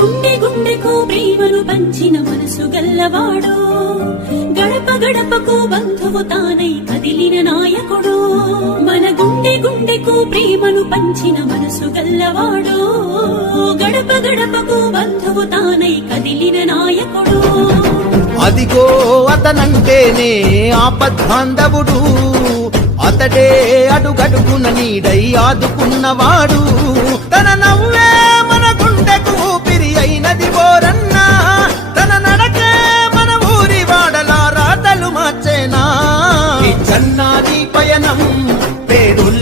గుండె గుండెకు ప్రేమను పంచిన మనసు గల్లవాడు. గడప గడపకు బంధువు తానై కదిలిన నాయకుడు. మన గుండె గుండెకు ప్రేమను పంచిన మనసు గల్లవాడు. గడప గడపకు బంధువు తానై కదిలిన నాయకుడు. అదిగో అతనంటేనే ఆపద్బాంధవుడు. అతడే అడుగడుగున నీడై ఆదుకున్నవాడు. తన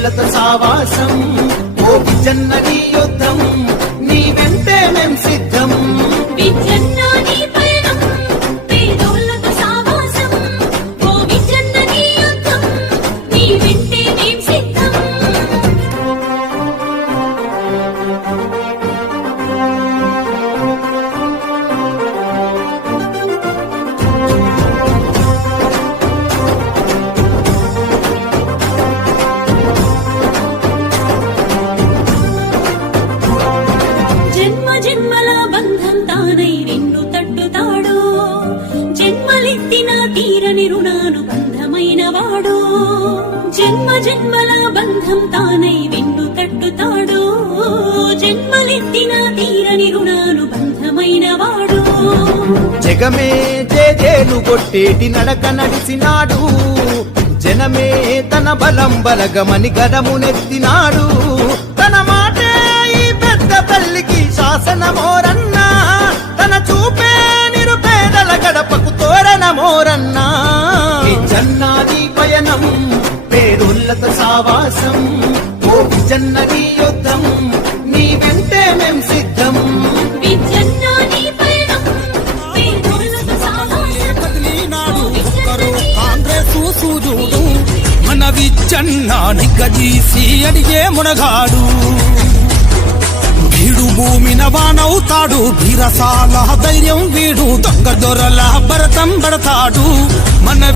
పేరుల్లత సావాసం. ఓ జన్నది తానై నిన్ను తట్టుతాడు? జన్మలెత్తిన తీరని రుణాను బంధమైన వాడు? జన్మ జన్మల బంధం తానై నిన్ను తట్టుతాడు? జన్మలెత్తిన తీరని రుణాను బంధమైన వాడు? జగమే జేజేలు కొట్టేటి నడక నడిసినాడు. జనమే తన బలం బలగమని గడమునెత్తినాడు తన మాట ఈ పెద్ద తల్లికి శాసనమో గడపకు తోరణమోరన్నా. ఈ జన్నాది పయనం పేరుల్లత సావాసం. ఓ జన్నది యుద్ధం నీ వెంటే మేం సిద్ధం. విజన్న నీ పయనం పేదోళ్ళకు సావాసం. కదిలినాడు ఒక్కరు కాంగ్రెస్ సూర్యుడు మన నిగ్గదీసి అడిగే మునగాడు. వీడు భూమిన వానవుతాడు వీరసాల ధైర్యం వీడు దొంగ దొరల భరతం పడతాడు. మన